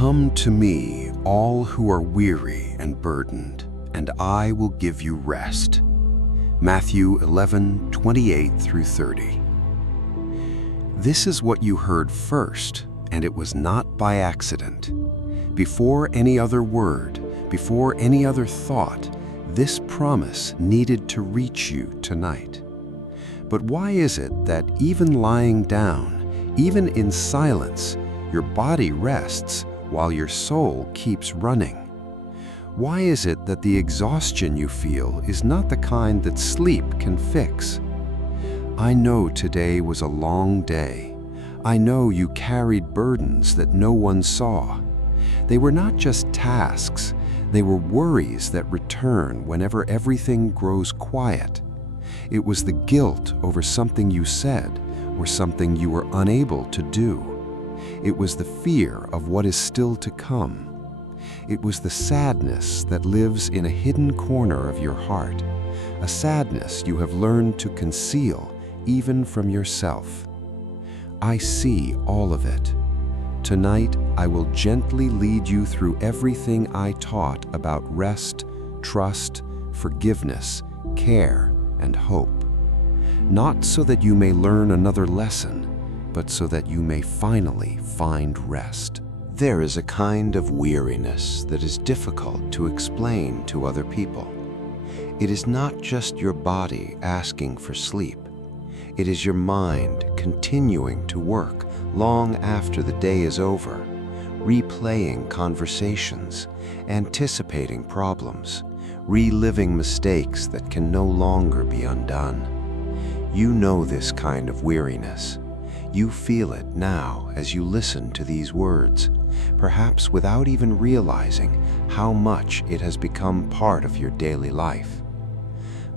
Come to me, all who are weary and burdened, and I will give you rest. Matthew 11:28-30. This is what you heard first, and it was not by accident. Before any other word, before any other thought, this promise needed to reach you tonight. But why is it that even lying down, even in silence, your body rests while your soul keeps running? Why is it that the exhaustion you feel is not the kind that sleep can fix? I know today was a long day. I know you carried burdens that no one saw. They were not just tasks, they were worries that return whenever everything grows quiet. It was the guilt over something you said or something you were unable to do. It was the fear of what is still to come. It was the sadness that lives in a hidden corner of your heart, a sadness you have learned to conceal even from yourself. I see all of it. Tonight, I will gently lead you through everything I taught about rest, trust, forgiveness, care, and hope. Not so that you may learn another lesson, but so that you may finally find rest. There is a kind of weariness that is difficult to explain to other people. It is not just your body asking for sleep. It is your mind continuing to work long after the day is over, replaying conversations, anticipating problems, reliving mistakes that can no longer be undone. You know this kind of weariness. You feel it now as you listen to these words, perhaps without even realizing how much it has become part of your daily life.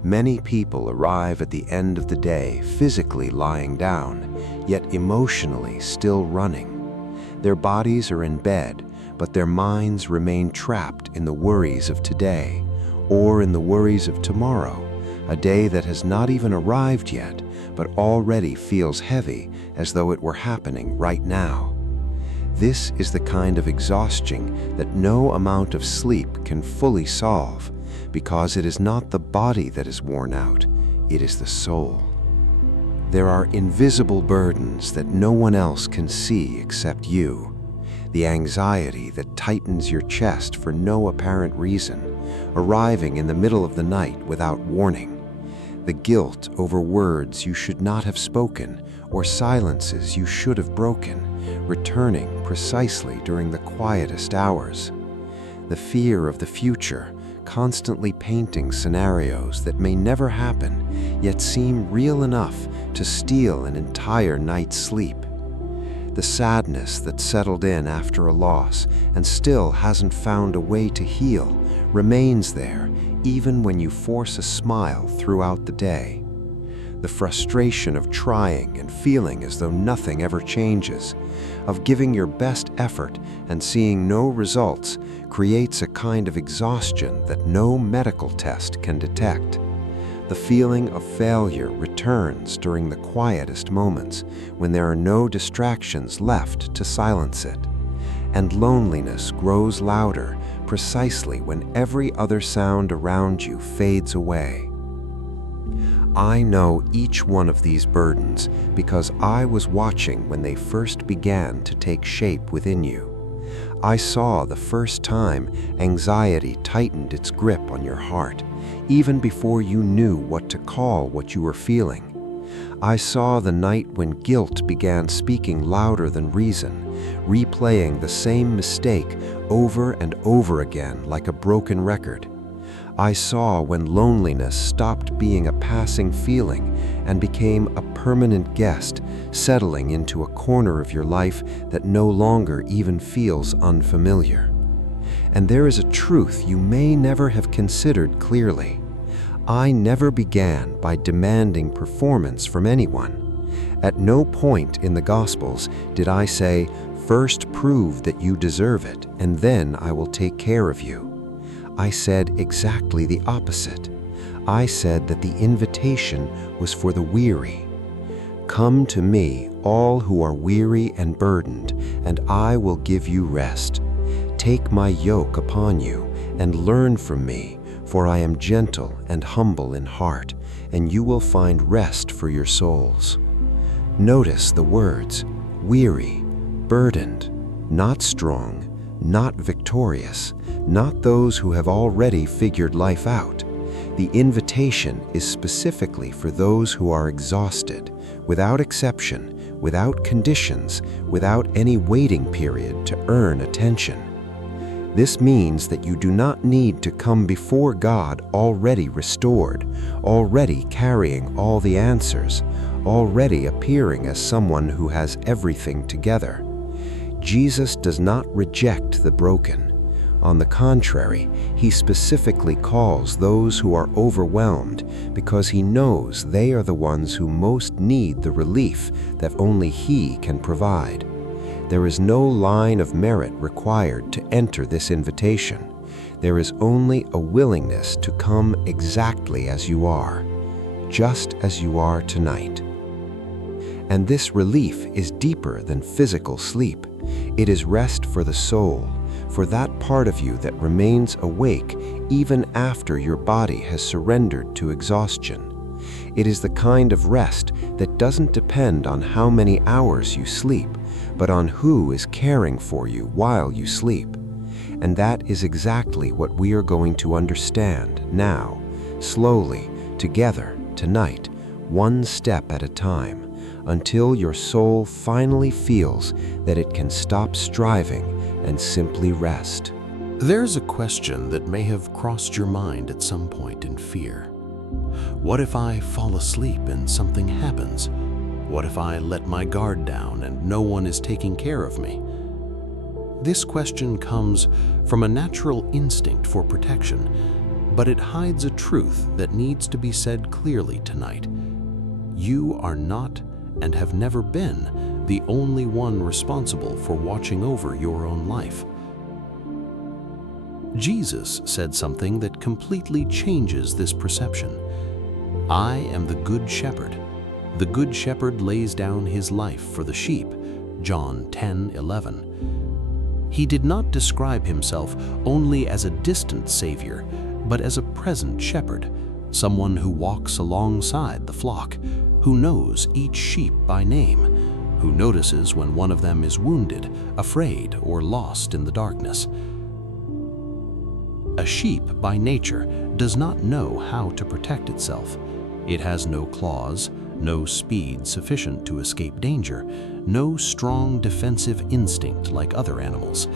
Many people arrive at the end of the day physically lying down, yet emotionally still running. Their bodies are in bed, but their minds remain trapped in the worries of today, or in the worries of tomorrow, a day that has not even arrived yet, but already feels heavy as though it were happening right now. This is the kind of exhaustion that no amount of sleep can fully solve, because it is not the body that is worn out, it is the soul. There are invisible burdens that no one else can see except you. The anxiety that tightens your chest for no apparent reason, arriving in the middle of the night without warning. The guilt over words you should not have spoken or silences you should have broken, returning precisely during the quietest hours. The fear of the future, constantly painting scenarios that may never happen, yet seem real enough to steal an entire night's sleep. The sadness that settled in after a loss and still hasn't found a way to heal remains there even when you force a smile throughout the day. The frustration of trying and feeling as though nothing ever changes, of giving your best effort and seeing no results, creates a kind of exhaustion that no medical test can detect. The feeling of failure returns during the quietest moments when there are no distractions left to silence it. And loneliness grows louder precisely when every other sound around you fades away. I know each one of these burdens because I was watching when they first began to take shape within you. I saw the first time anxiety tightened its grip on your heart, even before you knew what to call what you were feeling. I saw the night when guilt began speaking louder than reason, replaying the same mistake over and over again like a broken record. I saw when loneliness stopped being a passing feeling and became a permanent guest, settling into a corner of your life that no longer even feels unfamiliar. And there is a truth you may never have considered clearly. I never began by demanding performance from anyone. At no point in the Gospels did I say, "First prove that you deserve it, and then I will take care of you." I said exactly the opposite. I said that the invitation was for the weary. Come to me, all who are weary and burdened, and I will give you rest. Take my yoke upon you and learn from me, for I am gentle and humble in heart, and you will find rest for your souls. Notice the words, weary, burdened, not strong, not victorious, not those who have already figured life out. The invitation is specifically for those who are exhausted, without exception, without conditions, without any waiting period to earn attention. This means that you do not need to come before God already restored, already carrying all the answers, already appearing as someone who has everything together. Jesus does not reject the broken. On the contrary, he specifically calls those who are overwhelmed because he knows they are the ones who most need the relief that only he can provide. There is no line of merit required to enter this invitation. There is only a willingness to come exactly as you are, just as you are tonight. And this relief is deeper than physical sleep. It is rest for the soul, for that part of you that remains awake even after your body has surrendered to exhaustion. It is the kind of rest that doesn't depend on how many hours you sleep, but on who is caring for you while you sleep. And that is exactly what we are going to understand now, slowly, together, tonight, one step at a time, until your soul finally feels that it can stop striving and simply rest. There's a question that may have crossed your mind at some point in fear. What if I fall asleep and something happens? What if I let my guard down and no one is taking care of me? This question comes from a natural instinct for protection, but it hides a truth that needs to be said clearly tonight. You are not and have never been the only one responsible for watching over your own life. Jesus said something that completely changes this perception. I am the good shepherd. The good shepherd lays down his life for the sheep. John 10:11. He did not describe himself only as a distant savior, but as a present shepherd, someone who walks alongside the flock, who knows each sheep by name, who notices when one of them is wounded, afraid, or lost in the darkness. A sheep, by nature, does not know how to protect itself. It has no claws, no speed sufficient to escape danger, no strong defensive instinct like other animals.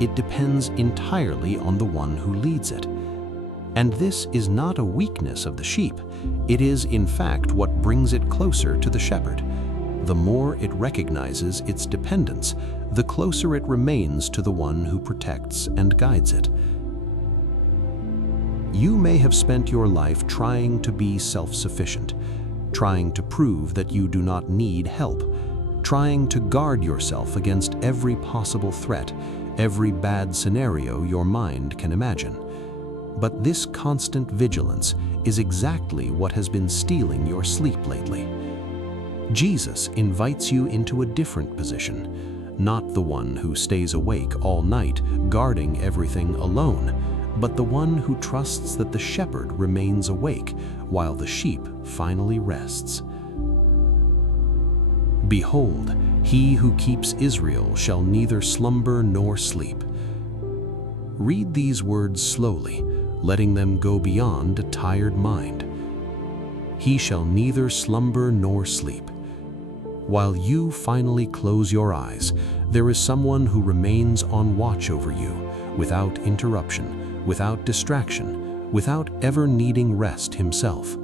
It depends entirely on the one who leads it. And this is not a weakness of the sheep. It is, in fact, what brings it closer to the shepherd. The more it recognizes its dependence, the closer it remains to the one who protects and guides it. You may have spent your life trying to be self-sufficient, trying to prove that you do not need help, trying to guard yourself against every possible threat, every bad scenario your mind can imagine. But this constant vigilance is exactly what has been stealing your sleep lately. Jesus invites you into a different position, not the one who stays awake all night guarding everything alone, but the one who trusts that the shepherd remains awake while the sheep finally rests. Behold, he who keeps Israel shall neither slumber nor sleep. Read these words slowly, letting them go beyond a tired mind. He shall neither slumber nor sleep. While you finally close your eyes, there is someone who remains on watch over you, without interruption, without distraction, without ever needing rest himself.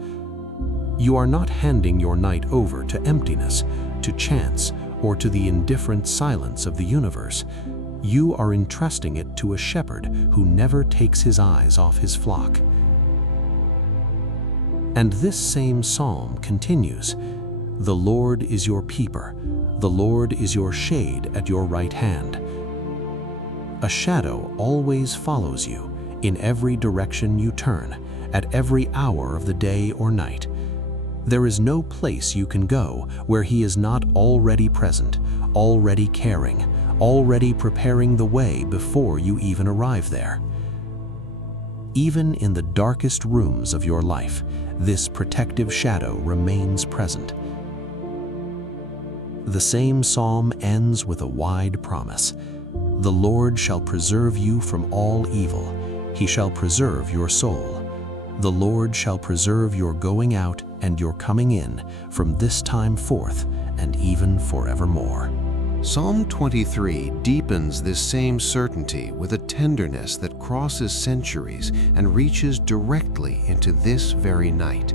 You are not handing your night over to emptiness, to chance, or to the indifferent silence of the universe. You are entrusting it to a shepherd who never takes his eyes off his flock. And this same psalm continues, "The Lord is your keeper, the Lord is your shade at your right hand." A shadow always follows you in every direction you turn, at every hour of the day or night. There is no place you can go where He is not already present, already caring, already preparing the way before you even arrive there. Even in the darkest rooms of your life, this protective shadow remains present. The same psalm ends with a wide promise. The Lord shall preserve you from all evil. He shall preserve your soul. The Lord shall preserve your going out and your coming in from this time forth and even forevermore. Psalm 23 deepens this same certainty with a tenderness that crosses centuries and reaches directly into this very night.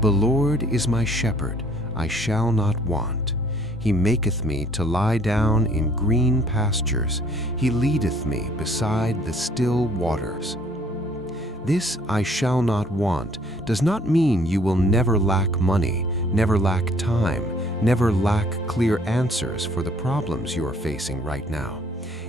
The Lord is my shepherd, I shall not want. He maketh me to lie down in green pastures. He leadeth me beside the still waters. This I shall not want does not mean you will never lack money, never lack time, never lack clear answers for the problems you are facing right now.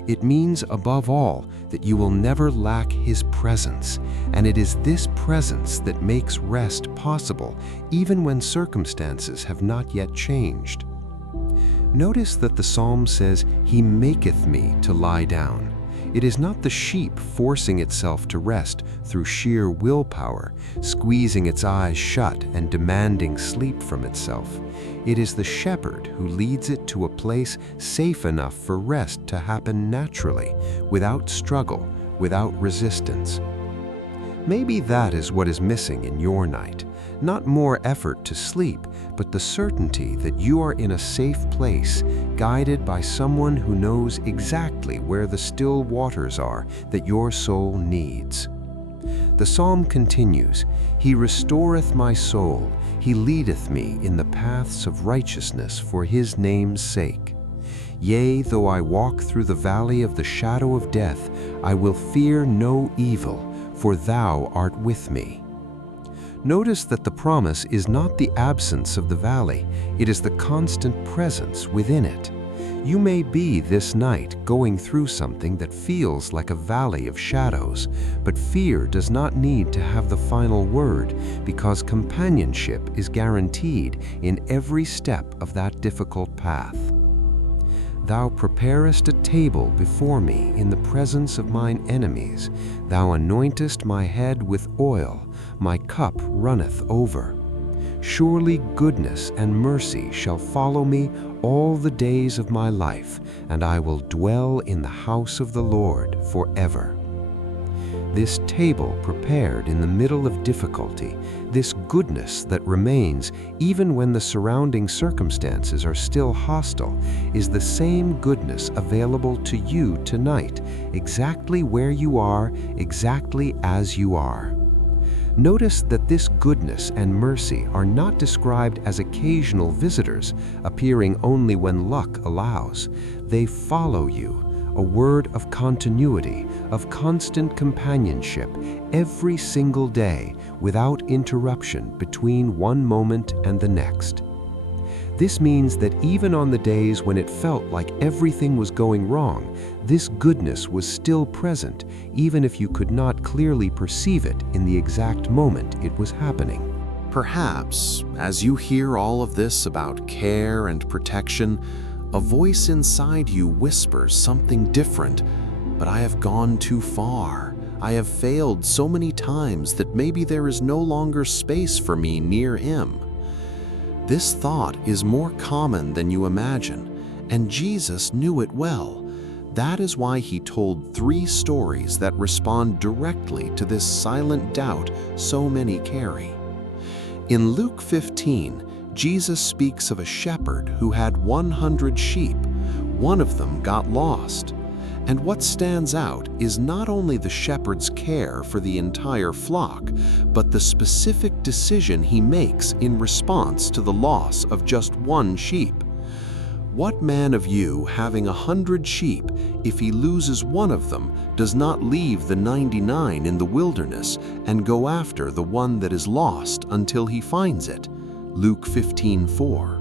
It means, above all, that you will never lack His presence, and it is this presence that makes rest possible, even when circumstances have not yet changed. Notice that the psalm says, He maketh me to lie down. It is not the sheep forcing itself to rest through sheer willpower, squeezing its eyes shut and demanding sleep from itself. It is the shepherd who leads it to a place safe enough for rest to happen naturally, without struggle, without resistance. Maybe that is what is missing in your night. Not more effort to sleep, but the certainty that you are in a safe place, guided by someone who knows exactly where the still waters are that your soul needs. The psalm continues, He restoreth my soul, He leadeth me in the paths of righteousness for His name's sake. Yea, though I walk through the valley of the shadow of death, I will fear no evil, for Thou art with me. Notice that the promise is not the absence of the valley, it is the constant presence within it. You may be this night going through something that feels like a valley of shadows, but fear does not need to have the final word because companionship is guaranteed in every step of that difficult path. Thou preparest a table before me in the presence of mine enemies. Thou anointest my head with oil, my cup runneth over. Surely goodness and mercy shall follow me all the days of my life, and I will dwell in the house of the Lord forever. This table prepared in the middle of difficulty, this goodness that remains even when the surrounding circumstances are still hostile, is the same goodness available to you tonight, exactly where you are, exactly as you are. Notice that this goodness and mercy are not described as occasional visitors, appearing only when luck allows. They follow you, a word of continuity, of constant companionship, every single day, without interruption between one moment and the next. This means that even on the days when it felt like everything was going wrong, this goodness was still present, even if you could not clearly perceive it in the exact moment it was happening. Perhaps, as you hear all of this about care and protection, a voice inside you whispers something different. But I have gone too far. I have failed so many times that maybe there is no longer space for me near Him. This thought is more common than you imagine, and Jesus knew it well. That is why He told 3 stories that respond directly to this silent doubt so many carry. In Luke 15, Jesus speaks of a shepherd who had 100 sheep. One of them got lost. And what stands out is not only the shepherd's care for the entire flock, but the specific decision he makes in response to the loss of just one sheep. What man of you, having 100 sheep, if he loses one of them, does not leave the 99 in the wilderness and go after the one that is lost until he finds it? Luke 15:4.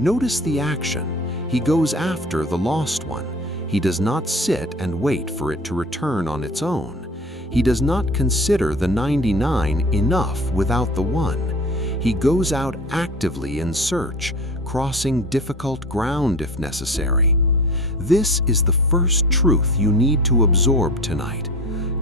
Notice the action. He goes after the lost one. He does not sit and wait for it to return on its own. He does not consider the 99 enough without the one. He goes out actively in search, crossing difficult ground if necessary. This is the first truth you need to absorb tonight.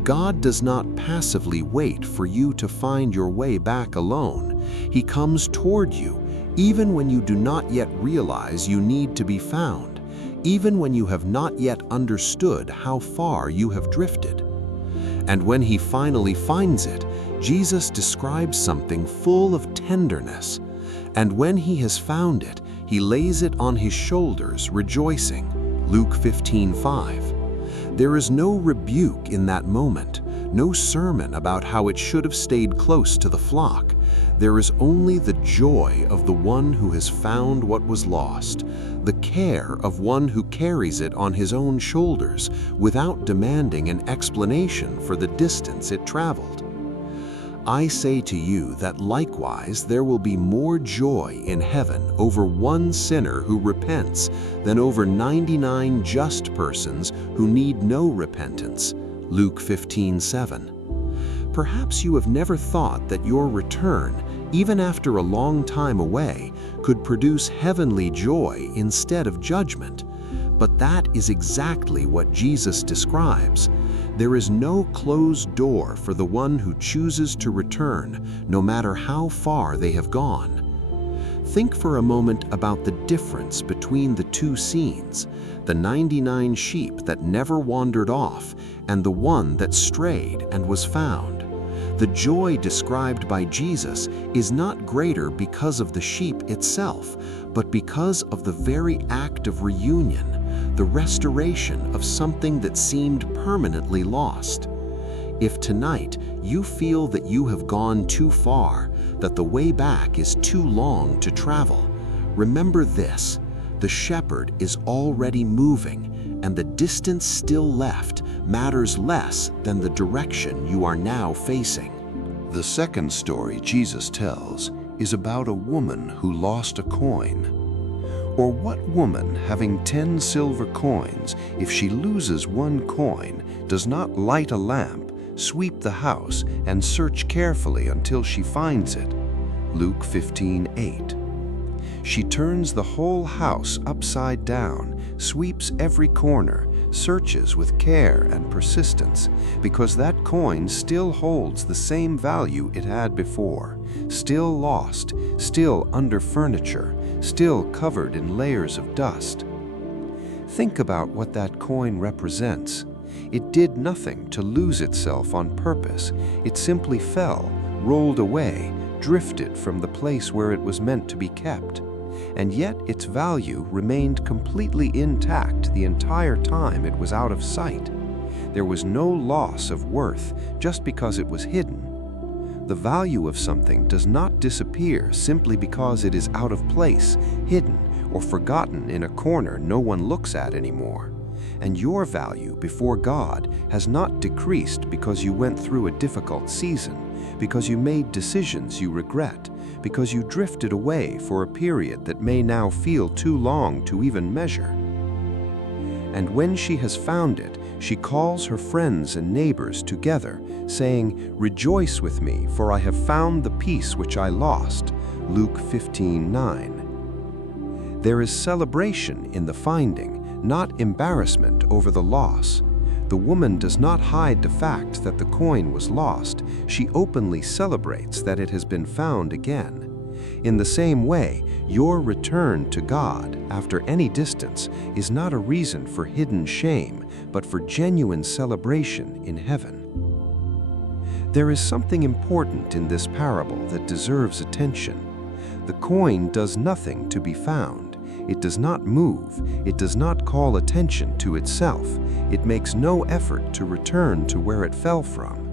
God does not passively wait for you to find your way back alone. He comes toward you, even when you do not yet realize you need to be found, even when you have not yet understood how far you have drifted. And when He finally finds it, Jesus describes something full of tenderness. And when He has found it, He lays it on His shoulders, rejoicing. Luke 15:5. There is no rebuke in that moment, no sermon about how it should have stayed close to the flock. There is only the joy of the one who has found what was lost, the care of one who carries it on his own shoulders without demanding an explanation for the distance it traveled. I say to you that likewise there will be more joy in heaven over one sinner who repents than over 99 just persons who need no repentance. Luke 15:7. Perhaps you have never thought that your return, even after a long time away, could produce heavenly joy instead of judgment. But that is exactly what Jesus describes. There is no closed door for the one who chooses to return, no matter how far they have gone. Think for a moment about the difference between the two scenes, the 99 sheep that never wandered off and the one that strayed and was found. The joy described by Jesus is not greater because of the sheep itself, but because of the very act of reunion, the restoration of something that seemed permanently lost. If tonight you feel that you have gone too far, that the way back is too long to travel, remember this: the shepherd is already moving, and the distance still left matters less than the direction you are now facing. The second story Jesus tells is about a woman who lost a coin. Or what woman, having 10 silver coins, if she loses one coin, does not light a lamp, sweep the house, and search carefully until she finds it? Luke 15:8. She turns the whole house upside down, sweeps every corner, searches with care and persistence, because that coin still holds the same value it had before, still lost, still under furniture, still covered in layers of dust. Think about what that coin represents. It did nothing to lose itself on purpose. It simply fell, rolled away, drifted from the place where it was meant to be kept. And yet its value remained completely intact the entire time it was out of sight. There was no loss of worth just because it was hidden. The value of something does not disappear simply because it is out of place, hidden, or forgotten in a corner no one looks at anymore. And your value before God has not decreased because you went through a difficult season, because you made decisions you regret, because you drifted away for a period that may now feel too long to even measure. And when she has found it, she calls her friends and neighbors together, saying, "Rejoice with me, for I have found the piece which I lost." Luke 15:9. There is celebration in the finding, not embarrassment over the loss. The woman does not hide the fact that the coin was lost. She openly celebrates that it has been found again. In the same way, your return to God after any distance is not a reason for hidden shame, but for genuine celebration in heaven. There is something important in this parable that deserves attention. The coin does nothing to be found. It does not move. It does not call attention to itself. It makes no effort to return to where it fell from.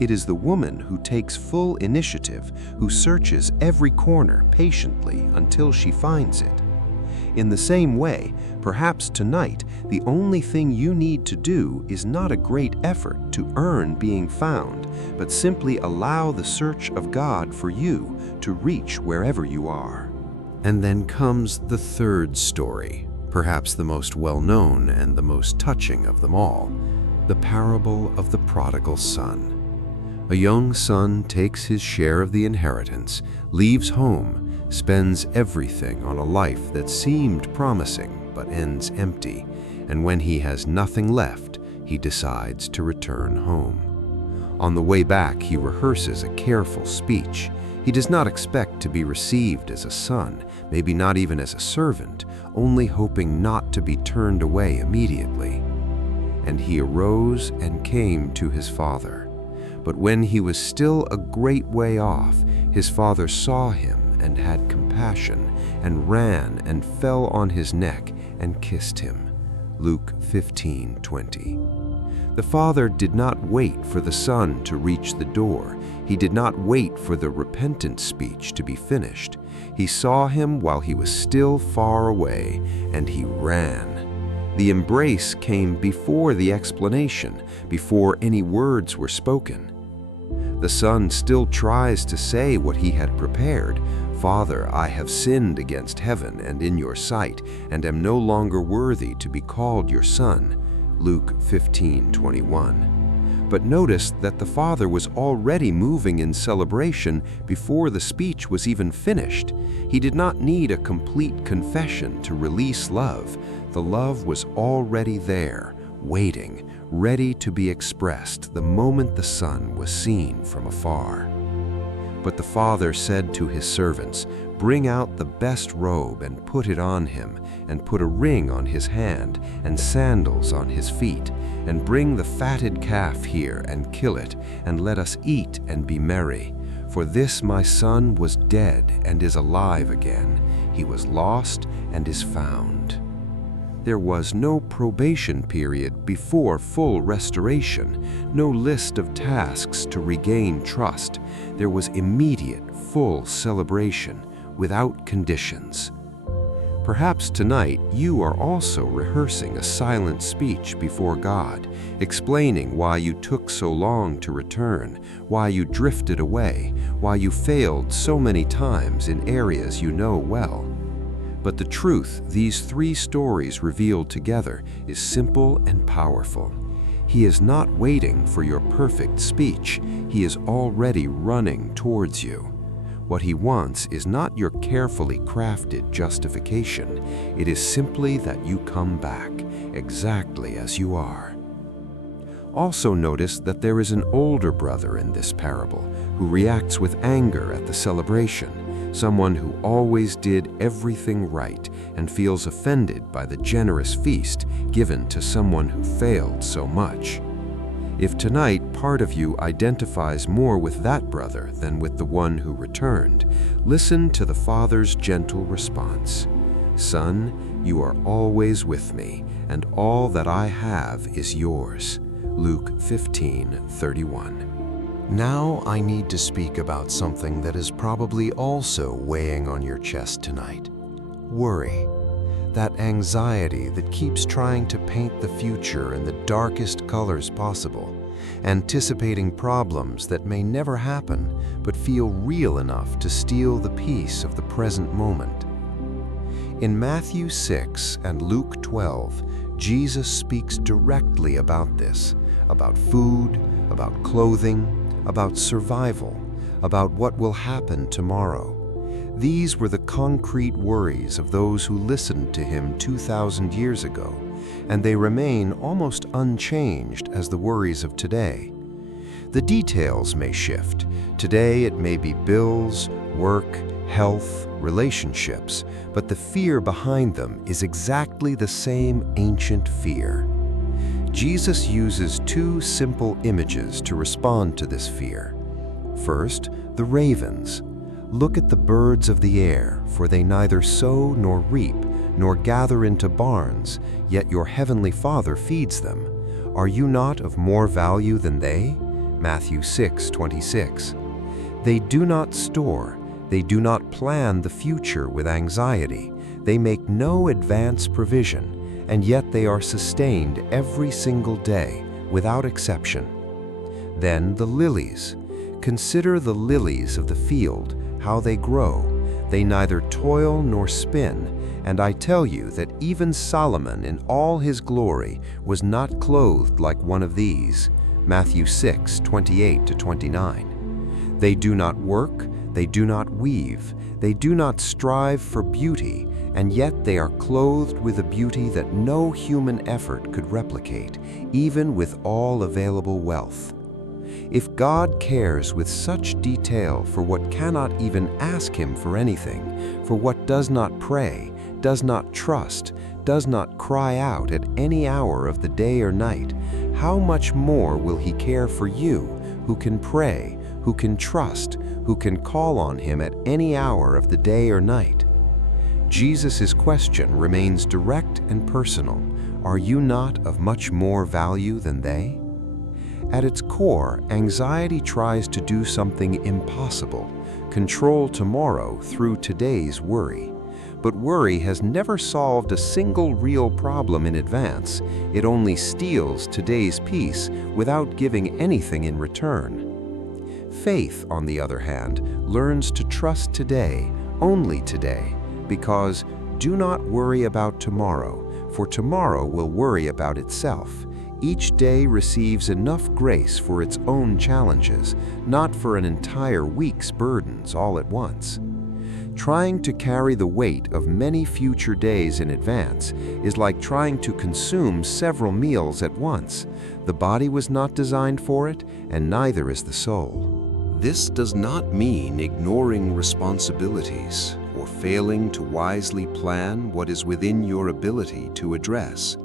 It is the woman who takes full initiative, who searches every corner patiently until she finds it. In the same way, perhaps tonight, the only thing you need to do is not a great effort to earn being found, but simply allow the search of God for you to reach wherever you are. And then comes the third story, perhaps the most well-known and the most touching of them all, the parable of the prodigal son. A young son takes his share of the inheritance, leaves home, spends everything on a life that seemed promising but ends empty, and when he has nothing left, he decides to return home. On the way back, he rehearses a careful speech. He does not expect to be received as a son, maybe not even as a servant, only hoping not to be turned away immediately. And he arose and came to his father. But when he was still a great way off, his father saw him and had compassion, and ran and fell on his neck and kissed him. Luke 15:20. The father did not wait for the son to reach the door. He did not wait for the repentant speech to be finished. He saw him while he was still far away, and he ran. The embrace came before the explanation, before any words were spoken. The son still tries to say what he had prepared. "Father, I have sinned against heaven and in your sight, and am no longer worthy to be called your son." Luke 15:21. But notice that the father was already moving in celebration before the speech was even finished. He did not need a complete confession to release love. The love was already there, waiting, ready to be expressed the moment the son was seen from afar. But the father said to his servants, "Bring out the best robe and put it on him, and put a ring on his hand and sandals on his feet, and bring the fatted calf here and kill it, and let us eat and be merry. For this my son was dead and is alive again. He was lost and is found." There was no probation period before full restoration, no list of tasks to regain trust. There was immediate, full celebration, without conditions. Perhaps tonight you are also rehearsing a silent speech before God, explaining why you took so long to return, why you drifted away, why you failed so many times in areas you know well. But the truth these three stories reveal together is simple and powerful. He is not waiting for your perfect speech. He is already running towards you. What he wants is not your carefully crafted justification. It is simply that you come back, exactly as you are. Also notice that there is an older brother in this parable who reacts with anger at the celebration, someone who always did everything right and feels offended by the generous feast given to someone who failed so much. If tonight part of you identifies more with that brother than with the one who returned, listen to the Father's gentle response. "Son, you are always with me, and all that I have is yours." Luke 15:31. Now I need to speak about something that is probably also weighing on your chest tonight. Worry. That anxiety that keeps trying to paint the future in the darkest colors possible, anticipating problems that may never happen but feel real enough to steal the peace of the present moment. In Matthew 6 and Luke 12, Jesus speaks directly about this, about food, about clothing, about survival, about what will happen tomorrow. These were the concrete worries of those who listened to him 2,000 years ago, and they remain almost unchanged as the worries of today. The details may shift. Today it may be bills, work, health, relationships, but the fear behind them is exactly the same ancient fear. Jesus uses two simple images to respond to this fear. First, the ravens. "Look at the birds of the air, for they neither sow nor reap, nor gather into barns, yet your heavenly Father feeds them. Are you not of more value than they?" Matthew 6:26. They do not store, they do not plan the future with anxiety, they make no advance provision, and yet they are sustained every single day, without exception. Then the lilies. Consider the lilies of the field, how they grow. They neither toil nor spin, and I tell you that even Solomon in all his glory was not clothed like one of these. Matthew 6:28-29. They do not work, they do not weave, they do not strive for beauty, and yet they are clothed with a beauty that no human effort could replicate, even with all available wealth. If God cares with such detail for what cannot even ask Him for anything, for what does not pray, does not trust, does not cry out at any hour of the day or night, how much more will He care for you, who can pray, who can trust, who can call on Him at any hour of the day or night? Jesus' question remains direct and personal. Are you not of much more value than they? At its core, anxiety tries to do something impossible, control tomorrow through today's worry. But worry has never solved a single real problem in advance. It only steals today's peace without giving anything in return. Faith, on the other hand, learns to trust today, only today, because do not worry about tomorrow, for tomorrow will worry about itself. Each day receives enough grace for its own challenges, not for an entire week's burdens all at once. Trying to carry the weight of many future days in advance is like trying to consume several meals at once. The body was not designed for it, and neither is the soul. This does not mean ignoring responsibilities or failing to wisely plan what is within your ability to address.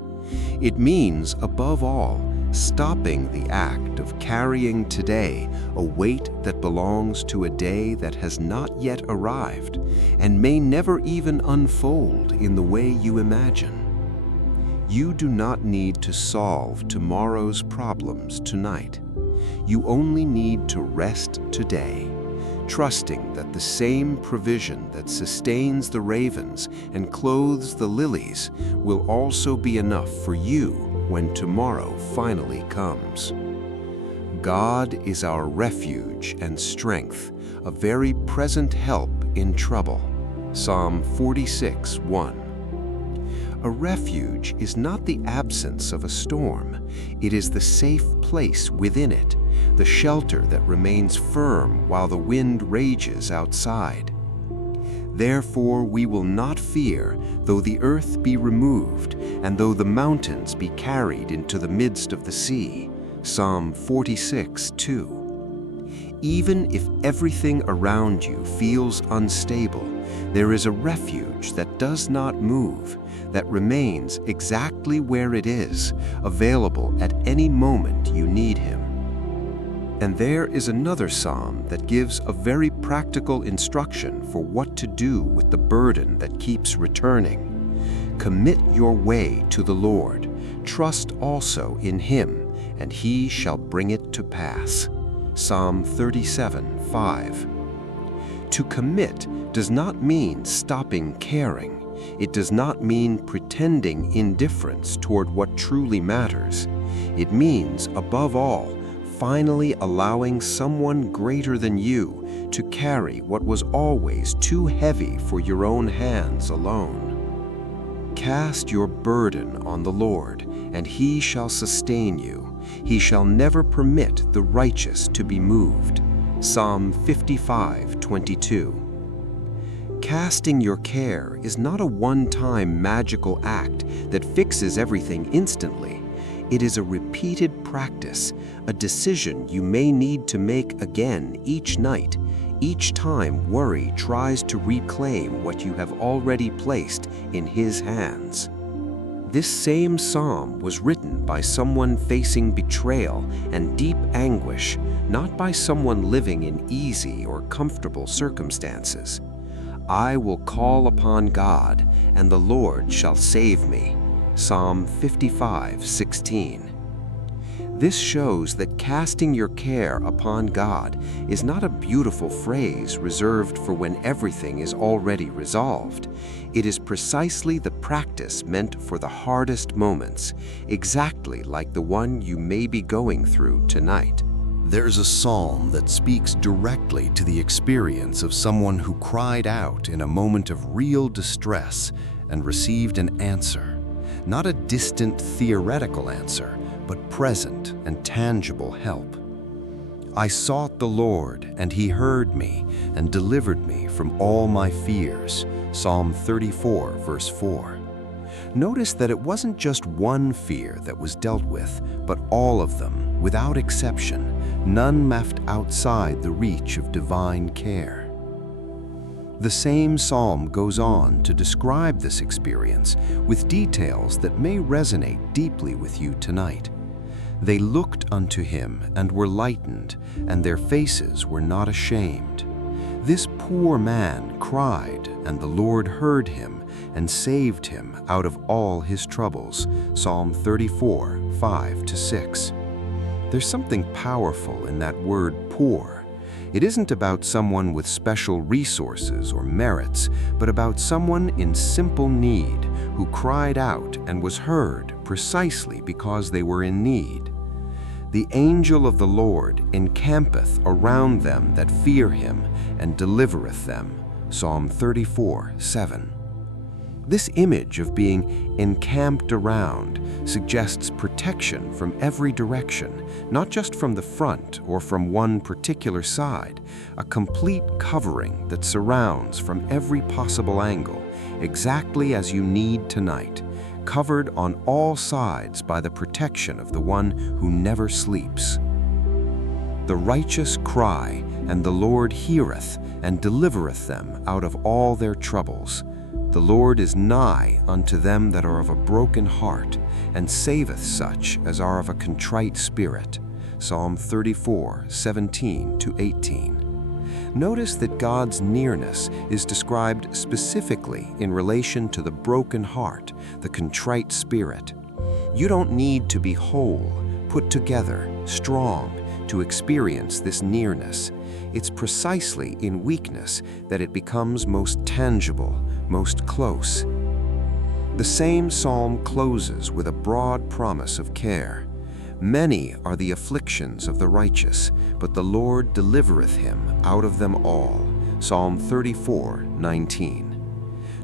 It means, above all, stopping the act of carrying today a weight that belongs to a day that has not yet arrived and may never even unfold in the way you imagine. You do not need to solve tomorrow's problems tonight. You only need to rest today, trusting that the same provision that sustains the ravens and clothes the lilies will also be enough for you when tomorrow finally comes. God is our refuge and strength, a very present help in trouble. Psalm 46:1. A refuge is not the absence of a storm. It is the safe place within it, the shelter that remains firm while the wind rages outside. Therefore we will not fear, though the earth be removed, and though the mountains be carried into the midst of the sea. Psalm 46:2. Even if everything around you feels unstable, there is a refuge that does not move, that remains exactly where it is, available at any moment you need Him. And there is another psalm that gives a very practical instruction for what to do with the burden that keeps returning. Commit your way to the Lord. Trust also in Him, and He shall bring it to pass. Psalm 37:5. To commit does not mean stopping caring. It does not mean pretending indifference toward what truly matters. It means, above all, finally allowing someone greater than you to carry what was always too heavy for your own hands alone. Cast your burden on the Lord, and He shall sustain you. He shall never permit the righteous to be moved. Psalm 55:22. Casting your care is not a one-time magical act that fixes everything instantly. It is a repeated practice, a decision you may need to make again each night, each time worry tries to reclaim what you have already placed in His hands. This same psalm was written by someone facing betrayal and deep anguish, not by someone living in easy or comfortable circumstances. I will call upon God, and the Lord shall save me. Psalm 55:16. This shows that casting your care upon God is not a beautiful phrase reserved for when everything is already resolved. It is precisely the practice meant for the hardest moments, exactly like the one you may be going through tonight. There's a psalm that speaks directly to the experience of someone who cried out in a moment of real distress and received an answer. not a distant theoretical answer, but present and tangible help. I sought the Lord, and he heard me and delivered me from all my fears. Psalm 34, verse 4. Notice that it wasn't just one fear that was dealt with, but all of them, without exception, none left outside the reach of divine care. The same psalm goes on to describe this experience with details that may resonate deeply with you tonight. They looked unto him and were lightened, and their faces were not ashamed. This poor man cried, and the Lord heard him and saved him out of all his troubles. Psalm 34, 5-6. There's something powerful in that word poor. It isn't about someone with special resources or merits, but about someone in simple need who cried out and was heard precisely because they were in need. The angel of the Lord encampeth around them that fear him and delivereth them. Psalm 34, 7. This image of being encamped around suggests protection from every direction, not just from the front or from one particular side, a complete covering that surrounds from every possible angle, exactly as you need tonight, covered on all sides by the protection of the one who never sleeps. The righteous cry, and the Lord heareth and delivereth them out of all their troubles. The Lord is nigh unto them that are of a broken heart, and saveth such as are of a contrite spirit. Psalm 34, 17-18. Notice that God's nearness is described specifically in relation to the broken heart, the contrite spirit. You don't need to be whole, put together, strong, to experience this nearness. It's precisely in weakness that it becomes most tangible, most close. The same psalm closes with a broad promise of care. Many are the afflictions of the righteous, but the Lord delivereth him out of them all. Psalm 34, 19.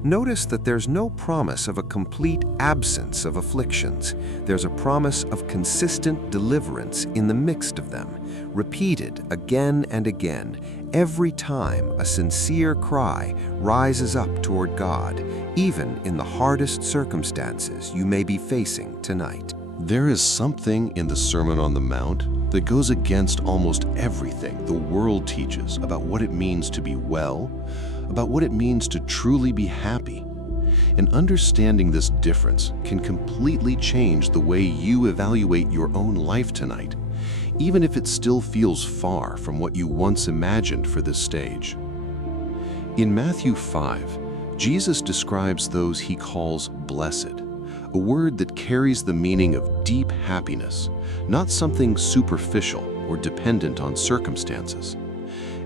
Notice that there's no promise of a complete absence of afflictions. There's a promise of consistent deliverance in the midst of them, repeated again and again, every time a sincere cry rises up toward God, even in the hardest circumstances you may be facing tonight. There is something in the Sermon on the Mount that goes against almost everything the world teaches about what it means to be well, about what it means to truly be happy. And understanding this difference can completely change the way you evaluate your own life tonight, even if it still feels far from what you once imagined for this stage. In Matthew 5, Jesus describes those he calls blessed, a word that carries the meaning of deep happiness, not something superficial or dependent on circumstances.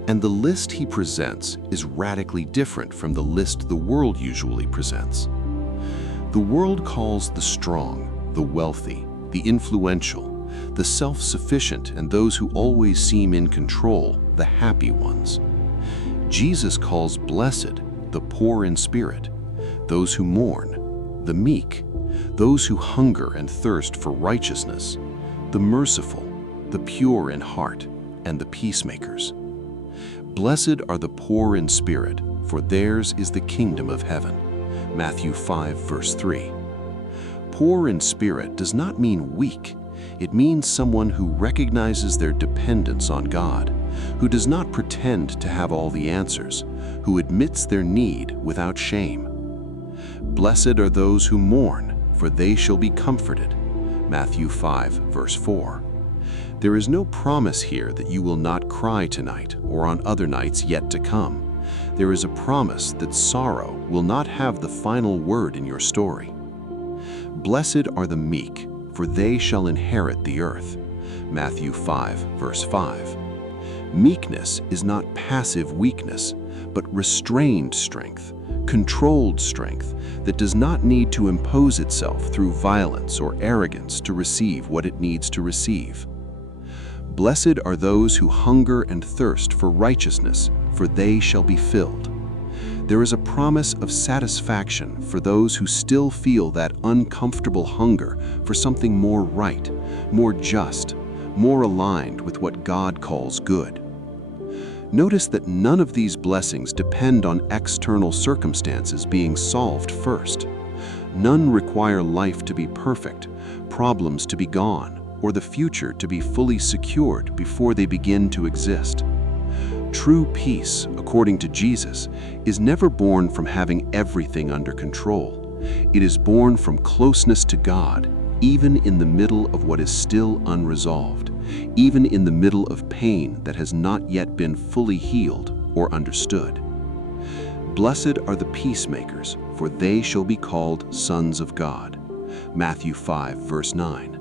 And the list he presents is radically different from the list the world usually presents. The world calls the strong, the wealthy, the influential, the self-sufficient, and those who always seem in control, the happy ones. Jesus calls blessed the poor in spirit, those who mourn, the meek, those who hunger and thirst for righteousness, the merciful, the pure in heart, and the peacemakers. Blessed are the poor in spirit, for theirs is the kingdom of heaven. Matthew 5, verse 3. Poor in spirit does not mean weak. It means someone who recognizes their dependence on God, who does not pretend to have all the answers, who admits their need without shame. Blessed are those who mourn, for they shall be comforted. Matthew 5, verse 4. There is no promise here that you will not cry tonight or on other nights yet to come. There is a promise that sorrow will not have the final word in your story. Blessed are the meek, for they shall inherit the earth. Matthew 5, verse 5. Meekness is not passive weakness, but restrained strength, controlled strength that does not need to impose itself through violence or arrogance to receive what it needs to receive. Blessed are those who hunger and thirst for righteousness, for they shall be filled. there is a promise of satisfaction for those who still feel that uncomfortable hunger for something more right, more just, more aligned with what God calls good. Notice that none of these blessings depend on external circumstances being solved first. None require life to be perfect, problems to be gone, or the future to be fully secured before they begin to exist. True peace, according to Jesus, is never born from having everything under control. It is born from closeness to God, even in the middle of what is still unresolved, even in the middle of pain that has not yet been fully healed or understood. Blessed are the peacemakers, for they shall be called sons of God. Matthew 5, verse 9.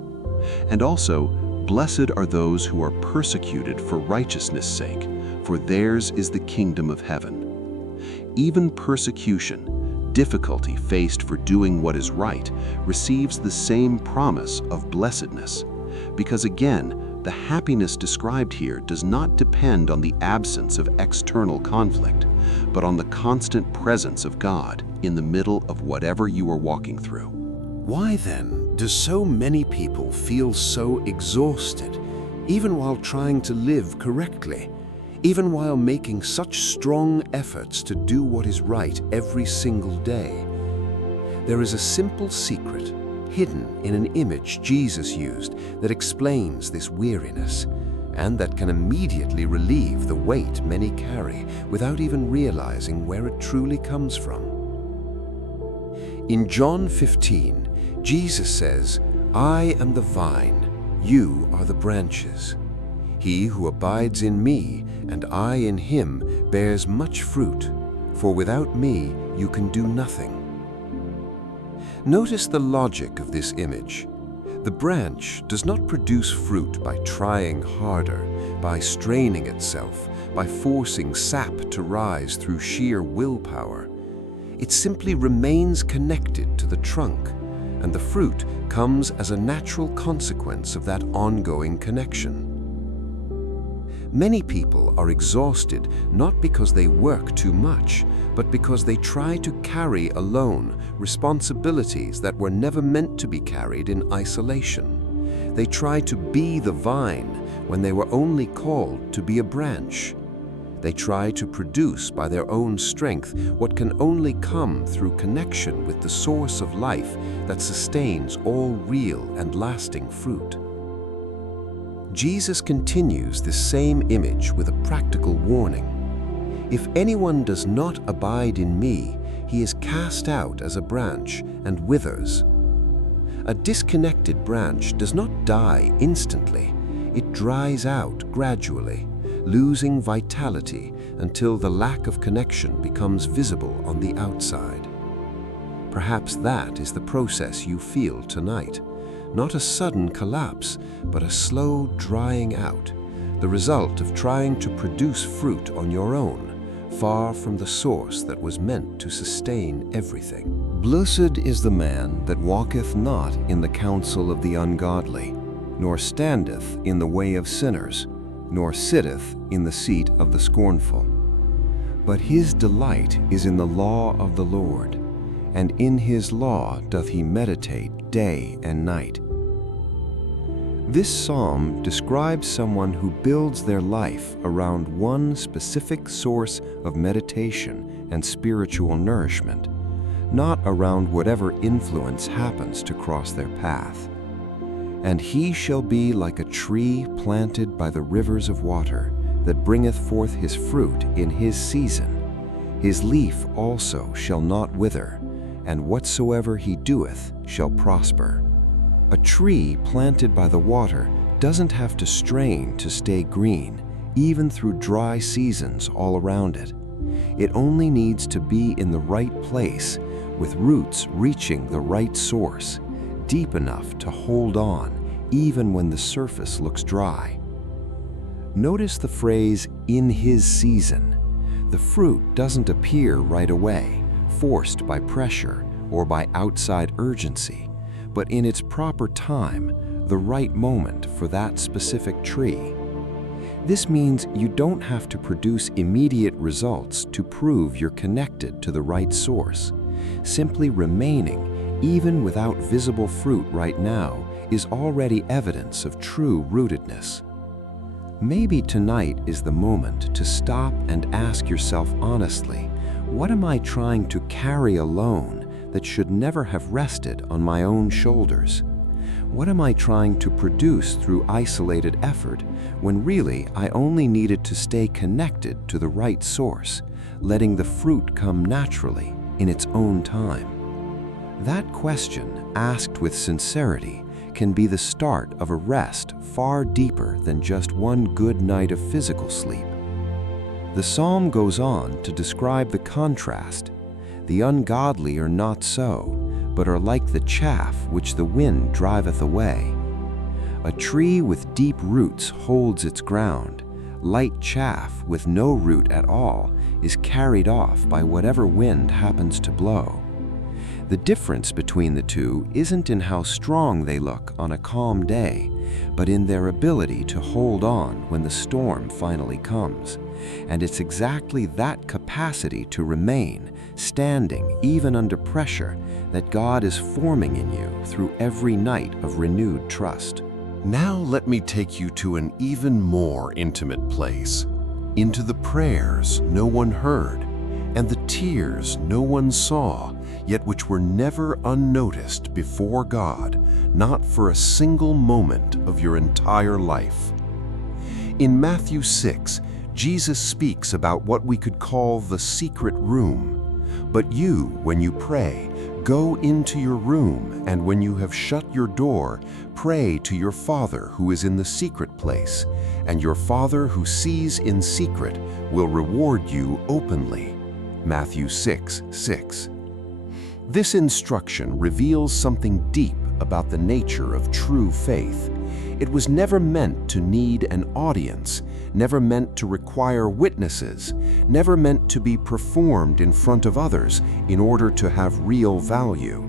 And also, blessed are those who are persecuted for righteousness' sake, for theirs is the kingdom of heaven. Even persecution, difficulty faced for doing what is right, receives the same promise of blessedness, because again, the happiness described here does not depend on the absence of external conflict, but on the constant presence of God in the middle of whatever you are walking through. Why then do so many people feel so exhausted, even while trying to live correctly, even while making such strong efforts to do what is right every single day? There is a simple secret hidden in an image Jesus used that explains this weariness, and that can immediately relieve the weight many carry without even realizing where it truly comes from. In John 15, Jesus says, "I am the vine, you are the branches. He who abides in me and I in him bears much fruit, for without me you can do nothing." Notice the logic of this image. The branch does not produce fruit by trying harder, by straining itself, by forcing sap to rise through sheer willpower. It simply remains connected to the trunk, and the fruit comes as a natural consequence of that ongoing connection. Many people are exhausted not because they work too much, but because they try to carry alone responsibilities that were never meant to be carried in isolation. They try to be the vine when they were only called to be a branch. They try to produce by their own strength what can only come through connection with the source of life that sustains all real and lasting fruit. Jesus continues this same image with a practical warning. "If anyone does not abide in me, he is cast out as a branch and withers." A disconnected branch does not die instantly. It dries out gradually, losing vitality until the lack of connection becomes visible on the outside. Perhaps that is the process you feel tonight. Not a sudden collapse, but a slow drying out, the result of trying to produce fruit on your own, far from the source that was meant to sustain everything. "Blessed is the man that walketh not in the counsel of the ungodly, nor standeth in the way of sinners, nor sitteth in the seat of the scornful. But his delight is in the law of the Lord, and in his law doth he meditate day and night." This psalm describes someone who builds their life around one specific source of meditation and spiritual nourishment, not around whatever influence happens to cross their path. "And he shall be like a tree planted by the rivers of water, that bringeth forth his fruit in his season. His leaf also shall not wither, and whatsoever he doeth shall prosper." A tree planted by the water doesn't have to strain to stay green, even through dry seasons all around it. It only needs to be in the right place, with roots reaching the right source, deep enough to hold on even when the surface looks dry. Notice the phrase, "in his season." The fruit doesn't appear right away, forced by pressure or by outside urgency, but in its proper time, the right moment for that specific tree. This means you don't have to produce immediate results to prove you're connected to the right source. Simply remaining, even without visible fruit right now, is already evidence of true rootedness. Maybe tonight is the moment to stop and ask yourself honestly, what am I trying to carry alone that should never have rested on my own shoulders? What am I trying to produce through isolated effort when really I only needed to stay connected to the right source, letting the fruit come naturally in its own time? That question, asked with sincerity, can be the start of a rest far deeper than just one good night of physical sleep. The psalm goes on to describe the contrast. The ungodly are not so, but are like the chaff which the wind driveth away. A tree with deep roots holds its ground. Light chaff with no root at all is carried off by whatever wind happens to blow. The difference between the two isn't in how strong they look on a calm day, but in their ability to hold on when the storm finally comes. And it's exactly that capacity to remain, standing even under pressure, that God is forming in you through every night of renewed trust. Now let me take you to an even more intimate place, into the prayers no one heard, and the tears no one saw, yet which were never unnoticed before God, not for a single moment of your entire life. In Matthew 6, Jesus speaks about what we could call the secret room. But you, when you pray, go into your room, and when you have shut your door, pray to your Father who is in the secret place, and your Father who sees in secret will reward you openly. Matthew 6:6. This instruction reveals something deep about the nature of true faith. It was never meant to need an audience, never meant to require witnesses, never meant to be performed in front of others in order to have real value.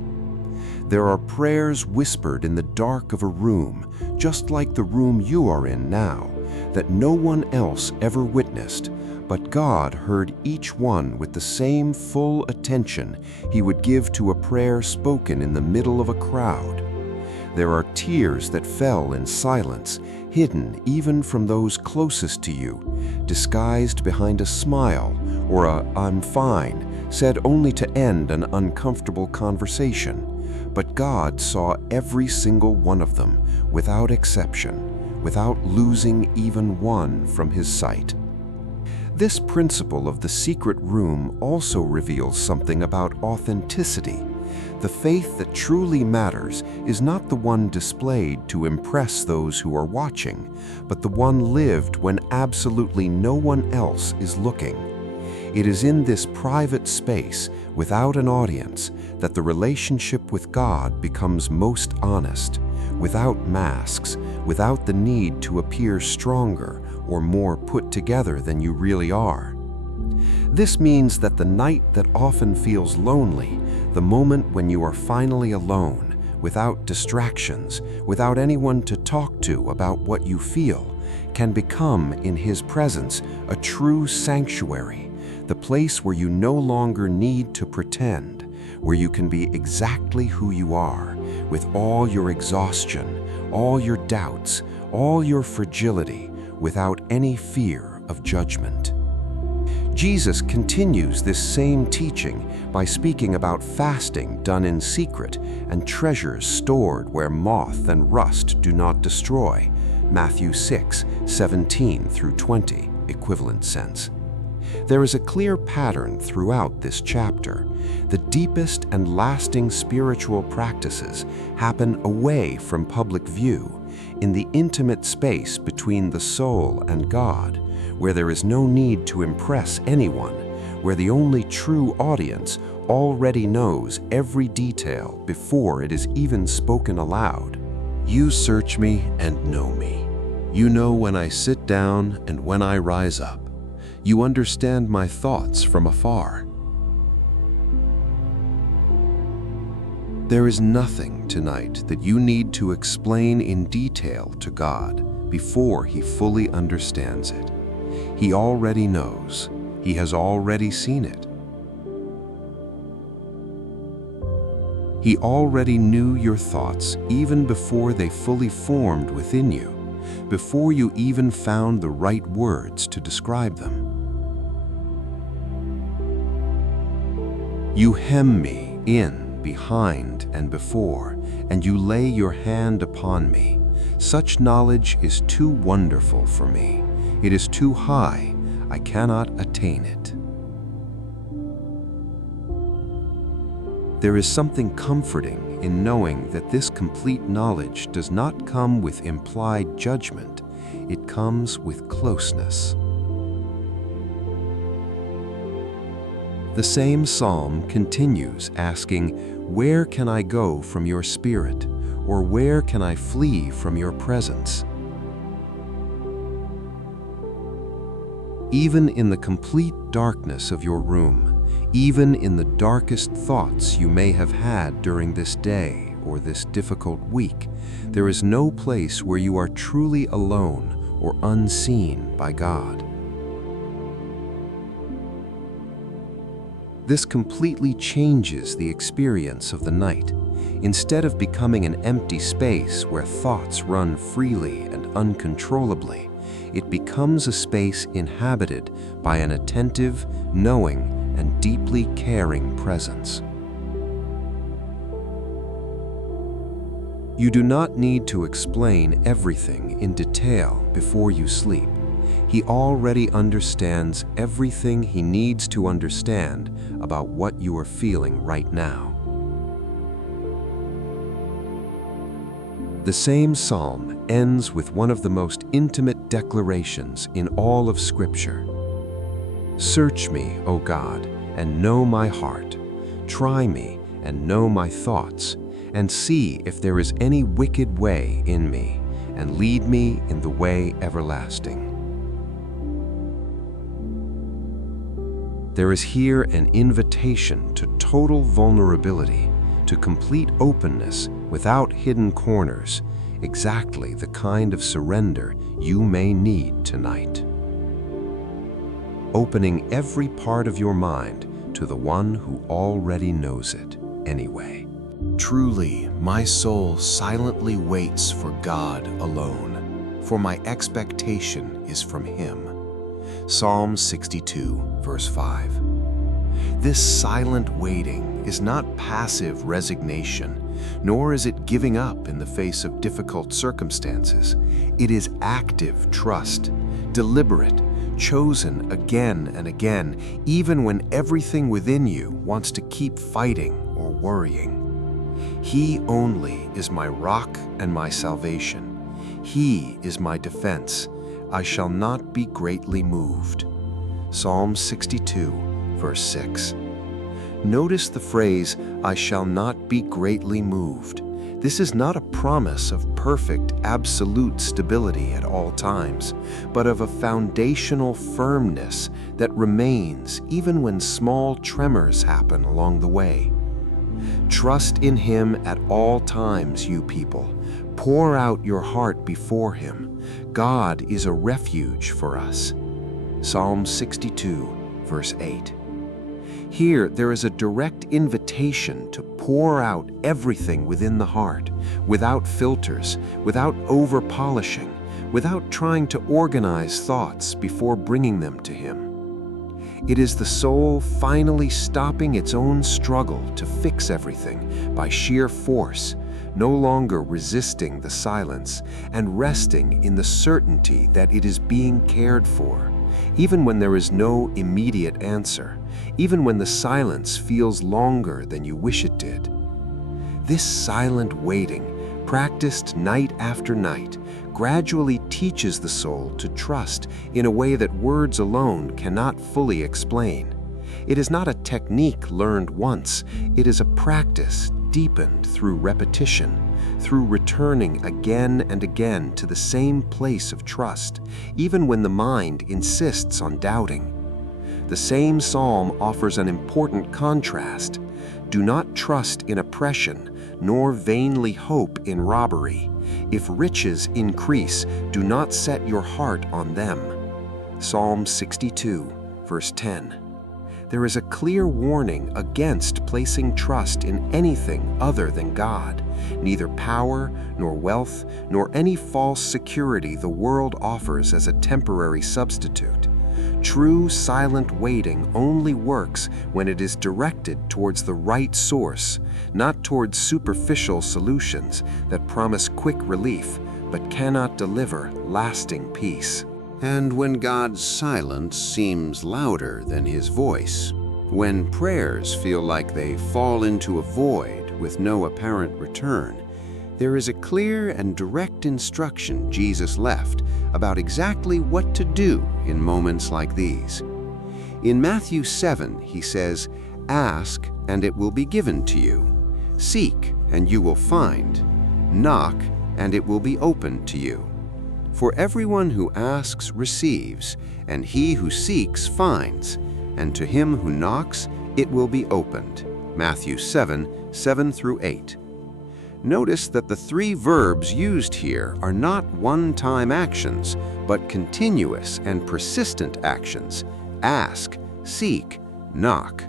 There are prayers whispered in the dark of a room, just like the room you are in now, that no one else ever witnessed, but God heard each one with the same full attention He would give to a prayer spoken in the middle of a crowd. There are tears that fell in silence, hidden even from those closest to you, disguised behind a smile or a "I'm fine," said only to end an uncomfortable conversation. But God saw every single one of them, without exception, without losing even one from His sight. This principle of the secret room also reveals something about authenticity. The faith that truly matters is not the one displayed to impress those who are watching, but the one lived when absolutely no one else is looking. It is in this private space, without an audience, that the relationship with God becomes most honest, without masks, without the need to appear stronger or more put together than you really are. This means that the night that often feels lonely, the moment when you are finally alone, without distractions, without anyone to talk to about what you feel, can become, in His presence, a true sanctuary, the place where you no longer need to pretend, where you can be exactly who you are, with all your exhaustion, all your doubts, all your fragility, without any fear of judgment. Jesus continues this same teaching by speaking about fasting done in secret and treasures stored where moth and rust do not destroy. Matthew 6:17 through 20, equivalent sense. There is a clear pattern throughout this chapter. The deepest and lasting spiritual practices happen away from public view, in the intimate space between the soul and God, where there is no need to impress anyone, where the only true audience already knows every detail before it is even spoken aloud. You search me and know me. You know when I sit down and when I rise up. You understand my thoughts from afar. There is nothing tonight that you need to explain in detail to God, before he fully understands it. He already knows. He has already seen it. He already knew your thoughts even before they fully formed within you, before you even found the right words to describe them. You hem me in, behind, and before, and you lay your hand upon me. Such knowledge is too wonderful for me. It is too high. I cannot attain it. There is something comforting in knowing that this complete knowledge does not come with implied judgment. It comes with closeness. The same psalm continues asking, "Where can I go from your spirit? Or where can I flee from your presence?" Even in the complete darkness of your room, even in the darkest thoughts you may have had during this day or this difficult week, there is no place where you are truly alone or unseen by God. This completely changes the experience of the night. Instead of becoming an empty space where thoughts run freely and uncontrollably, it becomes a space inhabited by an attentive, knowing, and deeply caring presence. You do not need to explain everything in detail before you sleep. He already understands everything he needs to understand about what you are feeling right now. The same psalm ends with one of the most intimate declarations in all of Scripture. "Search me, O God, and know my heart. Try me and know my thoughts, and see if there is any wicked way in me, and lead me in the way everlasting." There is here an invitation to total vulnerability, to complete openness without hidden corners, exactly the kind of surrender you may need tonight. Opening every part of your mind to the one who already knows it anyway. Truly, my soul silently waits for God alone, for my expectation is from Him. Psalm 62, verse 5. This silent waiting is not passive resignation, nor is it giving up in the face of difficult circumstances. It is active trust, deliberate, chosen again and again, even when everything within you wants to keep fighting or worrying. He only is my rock and my salvation. He is my defense. I shall not be greatly moved. Psalm 62, verse 6. Notice the phrase, "I shall not be greatly moved." This is not a promise of perfect, absolute stability at all times, but of a foundational firmness that remains even when small tremors happen along the way. Trust in Him at all times, you people. Pour out your heart before Him. God is a refuge for us. Psalm 62, verse 8. Here, there is a direct invitation to pour out everything within the heart, without filters, without over-polishing, without trying to organize thoughts before bringing them to Him. It is the soul finally stopping its own struggle to fix everything by sheer force, no longer resisting the silence, and resting in the certainty that it is being cared for, even when there is no immediate answer, even when the silence feels longer than you wish it did. This silent waiting, practiced night after night, gradually teaches the soul to trust in a way that words alone cannot fully explain. It is not a technique learned once, it is a practice deepened through repetition, through returning again and again to the same place of trust, even when the mind insists on doubting. The same psalm offers an important contrast. Do not trust in oppression, nor vainly hope in robbery. If riches increase, do not set your heart on them. Psalm 62, verse 10. There is a clear warning against placing trust in anything other than God, neither power, nor wealth, nor any false security the world offers as a temporary substitute. True silent waiting only works when it is directed towards the right source, not towards superficial solutions that promise quick relief but cannot deliver lasting peace. And when God's silence seems louder than His voice, when prayers feel like they fall into a void with no apparent return, there is a clear and direct instruction Jesus left about exactly what to do in moments like these. In Matthew 7, He says, "Ask, and it will be given to you. Seek, and you will find. Knock, and it will be opened to you. For everyone who asks receives, and he who seeks finds, and to him who knocks it will be opened." Matthew 7, 7 through 8. Notice that the three verbs used here are not one-time actions, but continuous and persistent actions. Ask, seek, knock.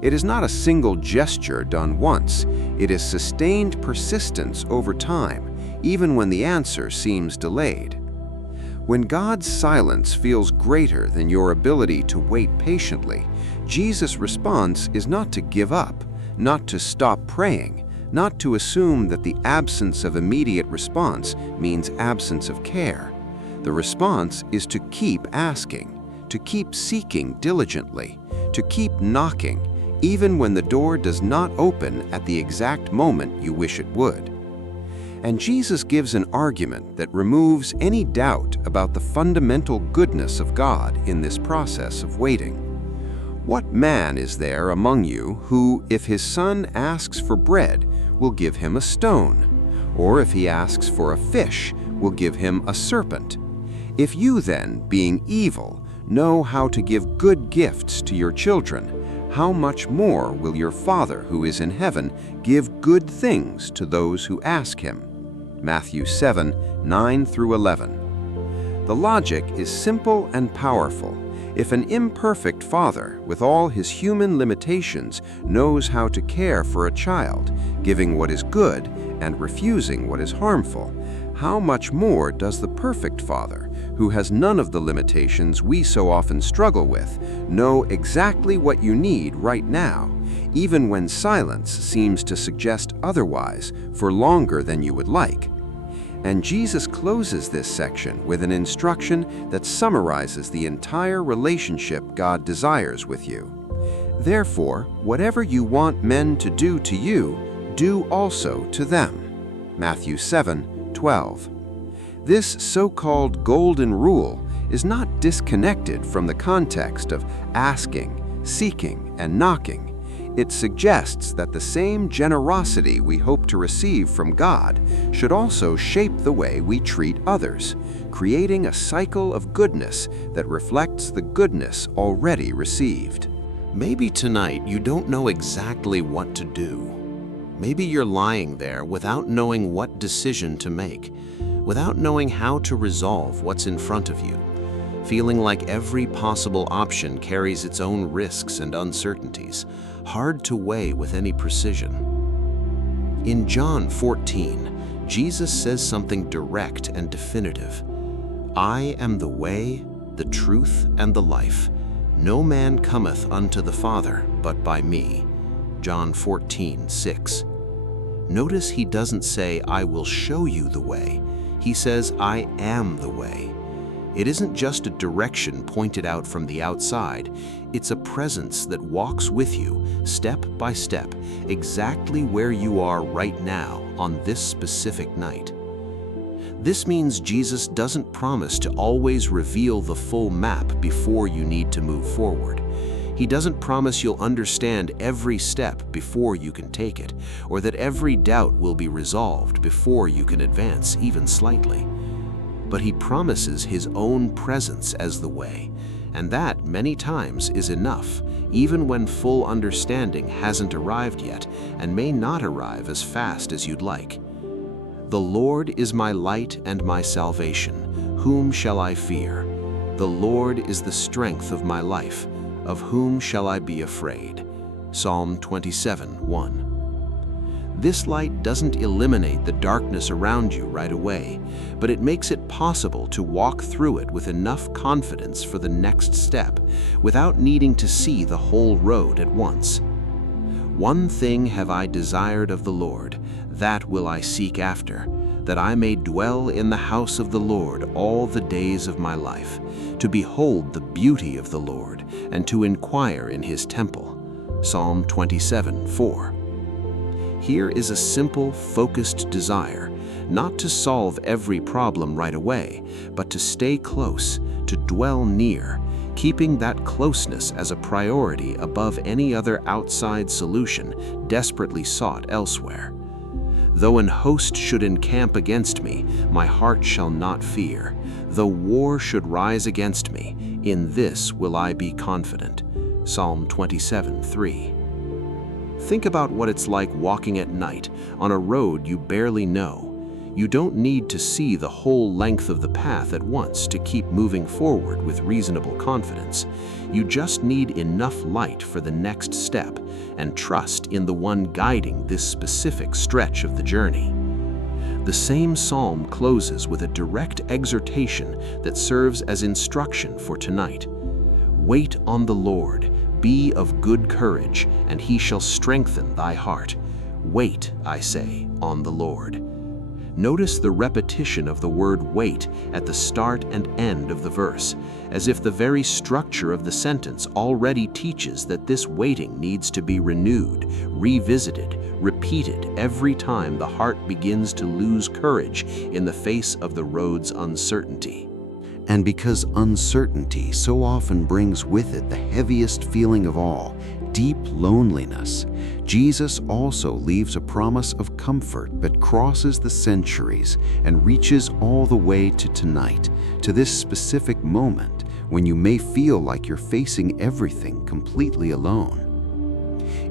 It is not a single gesture done once. It is sustained persistence over time, even when the answer seems delayed. When God's silence feels greater than your ability to wait patiently, Jesus' response is not to give up, not to stop praying, not to assume that the absence of immediate response means absence of care. The response is to keep asking, to keep seeking diligently, to keep knocking, even when the door does not open at the exact moment you wish it would. And Jesus gives an argument that removes any doubt about the fundamental goodness of God in this process of waiting. What man is there among you who, if his son asks for bread, will give him a stone? Or if he asks for a fish, will give him a serpent? If you then, being evil, know how to give good gifts to your children, how much more will your Father who is in heaven give good things to those who ask Him? Matthew 7, 9 through 11. The logic is simple and powerful. If an imperfect father, with all his human limitations, knows how to care for a child, giving what is good and refusing what is harmful, how much more does the perfect Father, who has none of the limitations we so often struggle with, know exactly what you need right now, even when silence seems to suggest otherwise for longer than you would like? And Jesus closes this section with an instruction that summarizes the entire relationship God desires with you. Therefore, whatever you want men to do to you, do also to them. Matthew 7, 12. This so-called golden rule is not disconnected from the context of asking, seeking, and knocking. It suggests that the same generosity we hope to receive from God should also shape the way we treat others, creating a cycle of goodness that reflects the goodness already received. Maybe tonight you don't know exactly what to do. Maybe you're lying there without knowing what decision to make, without knowing how to resolve what's in front of you, feeling like every possible option carries its own risks and uncertainties, hard to weigh with any precision. In John 14, Jesus says something direct and definitive. "I am the way, the truth, and the life. No man cometh unto the Father but by me." John 14, 6. Notice He doesn't say, "I will show you the way." He says, "I am the way." It isn't just a direction pointed out from the outside. It's a presence that walks with you, step by step, exactly where you are right now on this specific night. This means Jesus doesn't promise to always reveal the full map before you need to move forward. He doesn't promise you'll understand every step before you can take it, or that every doubt will be resolved before you can advance even slightly. But He promises His own presence as the way, And that, many times, is enough, even when full understanding hasn't arrived yet and may not arrive as fast as you'd like. The Lord is my light and my salvation. Whom shall I fear? The Lord is the strength of my life. Of whom shall I be afraid? Psalm 27:1. This light doesn't eliminate the darkness around you right away, but it makes it possible to walk through it with enough confidence for the next step, without needing to see the whole road at once. One thing have I desired of the Lord, that will I seek after, that I may dwell in the house of the Lord all the days of my life, to behold the beauty of the Lord, and to inquire in his temple. Psalm 27:4. Here is a simple, focused desire, not to solve every problem right away, but to stay close, to dwell near, keeping that closeness as a priority above any other outside solution desperately sought elsewhere. Though an host should encamp against me, my heart shall not fear. Though war should rise against me, in this will I be confident. Psalm 27:3. Think about what it's like walking at night on a road you barely know. You don't need to see the whole length of the path at once to keep moving forward with reasonable confidence. You just need enough light for the next step and trust in the one guiding this specific stretch of the journey. The same psalm closes with a direct exhortation that serves as instruction for tonight. Wait on the Lord. Be of good courage, and he shall strengthen thy heart. Wait, I say, on the Lord. Notice the repetition of the word wait at the start and end of the verse, as if the very structure of the sentence already teaches that this waiting needs to be renewed, revisited, repeated every time the heart begins to lose courage in the face of the road's uncertainty. And because uncertainty so often brings with it the heaviest feeling of all, deep loneliness, Jesus also leaves a promise of comfort that crosses the centuries and reaches all the way to tonight, to this specific moment when you may feel like you're facing everything completely alone.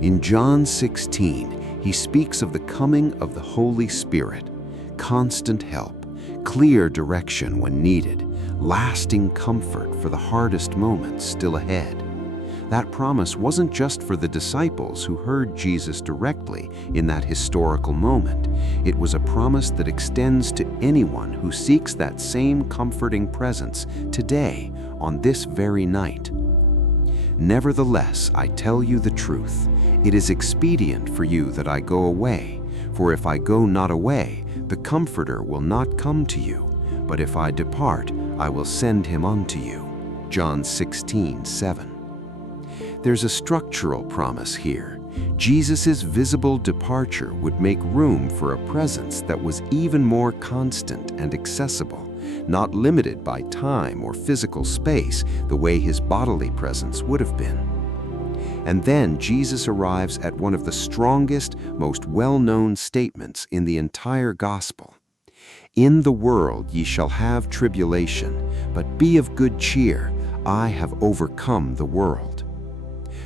In John 16, he speaks of the coming of the Holy Spirit, constant help, clear direction when needed, lasting comfort for the hardest moments still ahead. That promise wasn't just for the disciples who heard Jesus directly in that historical moment. It was a promise that extends to anyone who seeks that same comforting presence today, on this very night. Nevertheless, I tell you the truth. It is expedient for you that I go away. For if I go not away, the Comforter will not come to you. But if I depart, I will send him unto you. John 16:7. There's a structural promise here. Jesus' visible departure would make room for a presence that was even more constant and accessible, not limited by time or physical space the way his bodily presence would have been. And then Jesus arrives at one of the strongest, most well-known statements in the entire gospel. In the world ye shall have tribulation, but be of good cheer, I have overcome the world.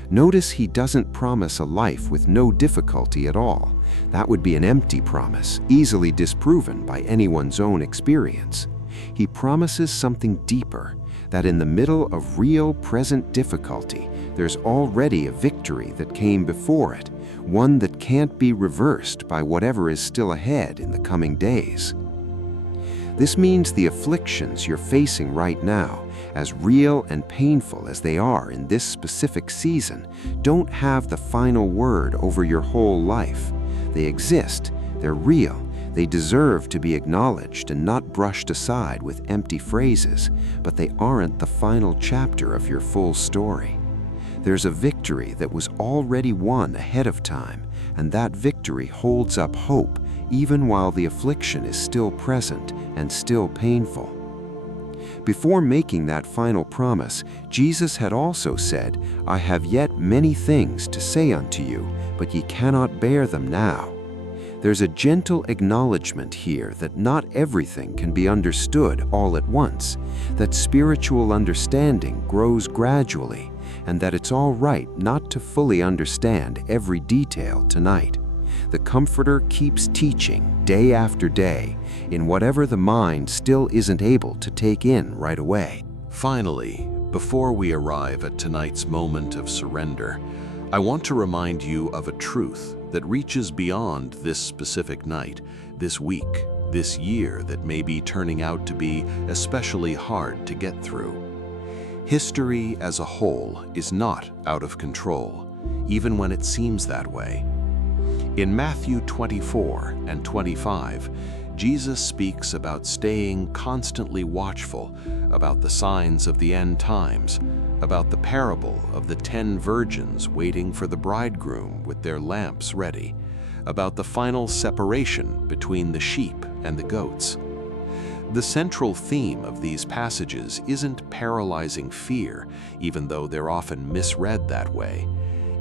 Notice he doesn't promise a life with no difficulty at all. That would be an empty promise, easily disproven by anyone's own experience. He promises something deeper, that in the middle of real present difficulty, there's already a victory that came before it, one that can't be reversed by whatever is still ahead in the coming days. This means the afflictions you're facing right now, as real and painful as they are in this specific season, don't have the final word over your whole life. They exist, they're real, they deserve to be acknowledged and not brushed aside with empty phrases, but they aren't the final chapter of your full story. There's a victory that was already won ahead of time, and that victory holds up hope even while the affliction is still present and still painful. Before making that final promise, Jesus had also said, I have yet many things to say unto you, but ye cannot bear them now. There's a gentle acknowledgement here that not everything can be understood all at once, that spiritual understanding grows gradually, and that it's all right not to fully understand every detail tonight. The Comforter keeps teaching day after day in whatever the mind still isn't able to take in right away. Finally, before we arrive at tonight's moment of surrender, I want to remind you of a truth that reaches beyond this specific night, this week, this year that may be turning out to be especially hard to get through. History as a whole is not out of control, even when it seems that way. In Matthew 24 and 25, Jesus speaks about staying constantly watchful, about the signs of the end times, about the parable of the 10 virgins waiting for the bridegroom with their lamps ready, about the final separation between the sheep and the goats. The central theme of these passages isn't paralyzing fear, even though they're often misread that way.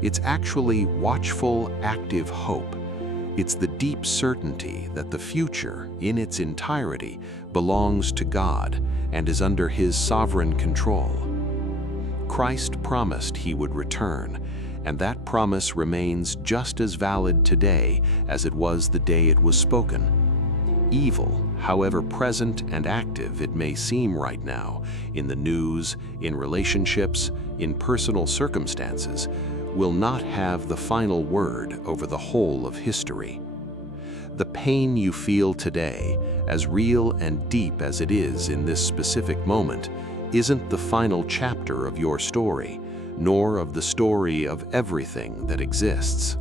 It's actually watchful, active hope. It's the deep certainty that the future, in its entirety, belongs to God and is under His sovereign control. Christ promised He would return, and that promise remains just as valid today as it was the day it was spoken. Evil, however present and active it may seem right now, in the news, in relationships, in personal circumstances, will not have the final word over the whole of history. The pain you feel today, as real and deep as it is in this specific moment, isn't the final chapter of your story, nor of the story of everything that exists.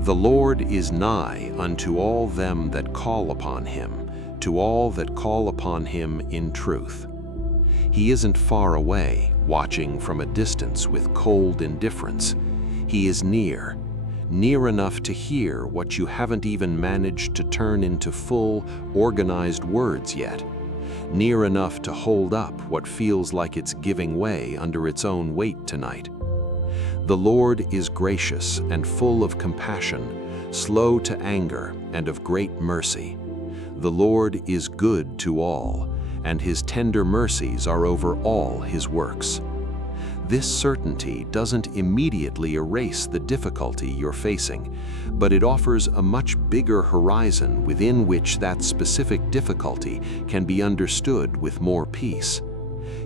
The Lord is nigh unto all them that call upon Him, to all that call upon Him in truth. He isn't far away, watching from a distance with cold indifference. He is near, near enough to hear what you haven't even managed to turn into full, organized words yet, near enough to hold up what feels like it's giving way under its own weight tonight. The Lord is gracious and full of compassion, slow to anger and of great mercy. The Lord is good to all, and His tender mercies are over all His works. This certainty doesn't immediately erase the difficulty you're facing, but it offers a much bigger horizon within which that specific difficulty can be understood with more peace.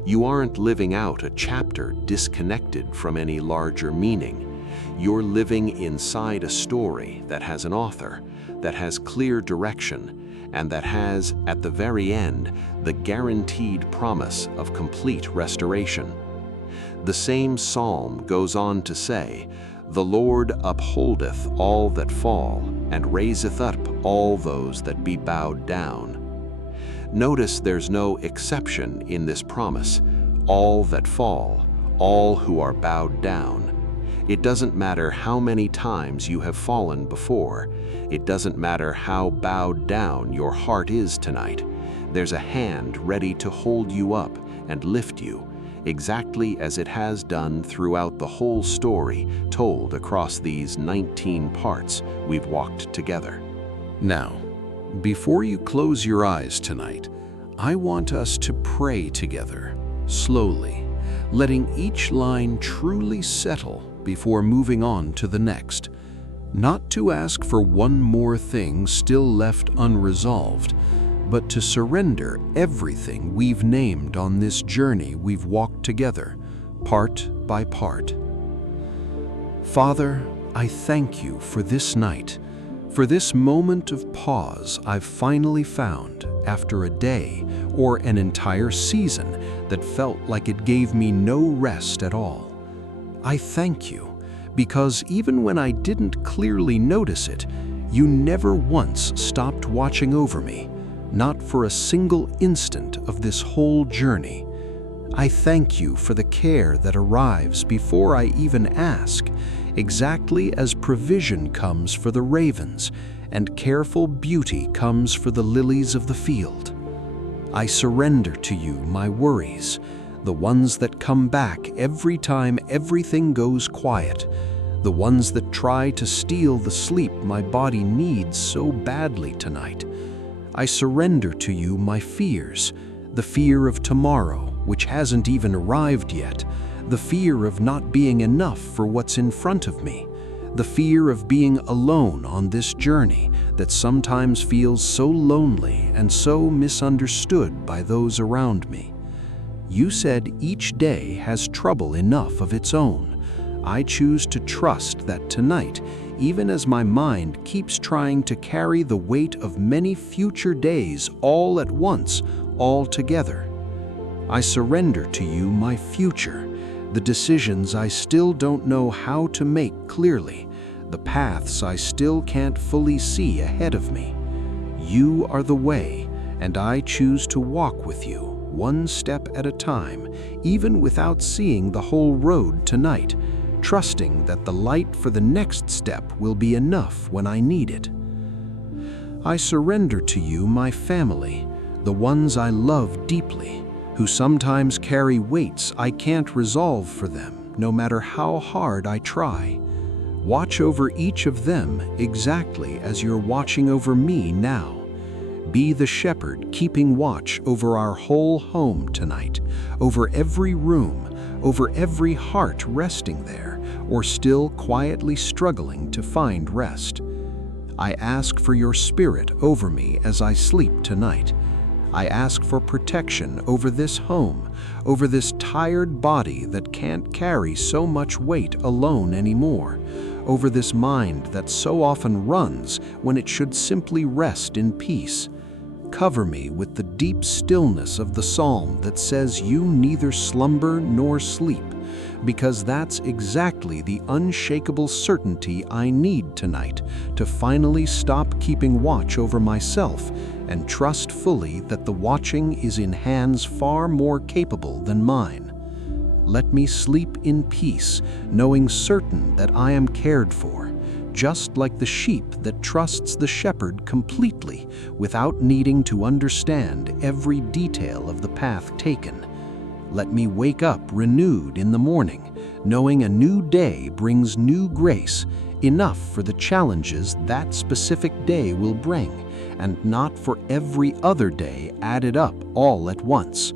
You aren't living out a chapter disconnected from any larger meaning. You're living inside a story that has an author, that has clear direction, and that has, at the very end, the guaranteed promise of complete restoration. The same psalm goes on to say, "The Lord upholdeth all that fall, and raiseth up all those that be bowed down." Notice there's no exception in this promise. All that fall, all who are bowed down. It doesn't matter how many times you have fallen before. It doesn't matter how bowed down your heart is tonight. There's a hand ready to hold you up and lift you, exactly as it has done throughout the whole story told across these 19 parts we've walked together. Now, before you close your eyes tonight, I want us to pray together, slowly, letting each line truly settle before moving on to the next. Not to ask for one more thing still left unresolved, but to surrender everything we've named on this journey we've walked together, part by part. Father, I thank you for this night, for this moment of pause I've finally found after a day or an entire season that felt like it gave me no rest at all. I thank you because even when I didn't clearly notice it, you never once stopped watching over me, not for a single instant of this whole journey. I thank you for the care that arrives before I even ask, exactly as provision comes for the ravens and careful beauty comes for the lilies of the field. I surrender to you my worries, the ones that come back every time everything goes quiet, the ones that try to steal the sleep my body needs so badly tonight. I surrender to you my fears, the fear of tomorrow, which hasn't even arrived yet, the fear of not being enough for what's in front of me, the fear of being alone on this journey that sometimes feels so lonely and so misunderstood by those around me. You said each day has trouble enough of its own. I choose to trust that tonight, even as my mind keeps trying to carry the weight of many future days all at once, all together, I surrender to you my future, the decisions I still don't know how to make clearly, the paths I still can't fully see ahead of me. You are the way, and I choose to walk with you, one step at a time, even without seeing the whole road tonight, trusting that the light for the next step will be enough when I need it. I surrender to you my family, the ones I love deeply, who sometimes carry weights I can't resolve for them, no matter how hard I try. Watch over each of them exactly as you're watching over me now. Be the shepherd keeping watch over our whole home tonight, over every room, over every heart resting there, or still quietly struggling to find rest. I ask for your spirit over me as I sleep tonight. I ask for protection over this home, over this tired body that can't carry so much weight alone anymore, over this mind that so often runs when it should simply rest in peace. Cover me with the deep stillness of the psalm that says you neither slumber nor sleep, because that's exactly the unshakable certainty I need tonight to finally stop keeping watch over myself and trust fully that the watching is in hands far more capable than mine. Let me sleep in peace, knowing certain that I am cared for, just like the sheep that trusts the shepherd completely without needing to understand every detail of the path taken. Let me wake up renewed in the morning, knowing a new day brings new grace, enough for the challenges that specific day will bring, and not for every other day added up all at once.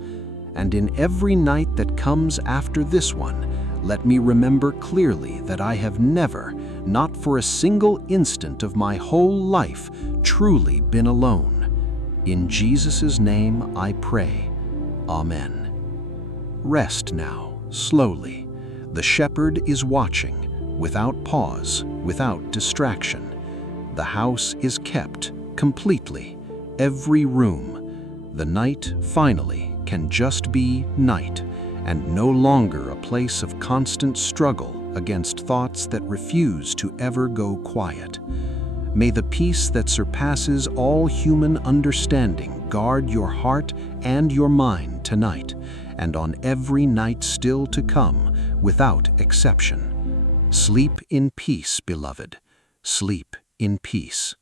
And in every night that comes after this one, let me remember clearly that I have never, not for a single instant of my whole life, truly been alone. In Jesus' name I pray. Amen. Rest now, slowly. The shepherd is watching, without pause, without distraction. The house is kept completely, every room. The night, finally, can just be night, and no longer a place of constant struggle against thoughts that refuse to ever go quiet. May the peace that surpasses all human understanding guard your heart and your mind tonight, and on every night still to come, without exception. Sleep in peace, beloved. Sleep in peace.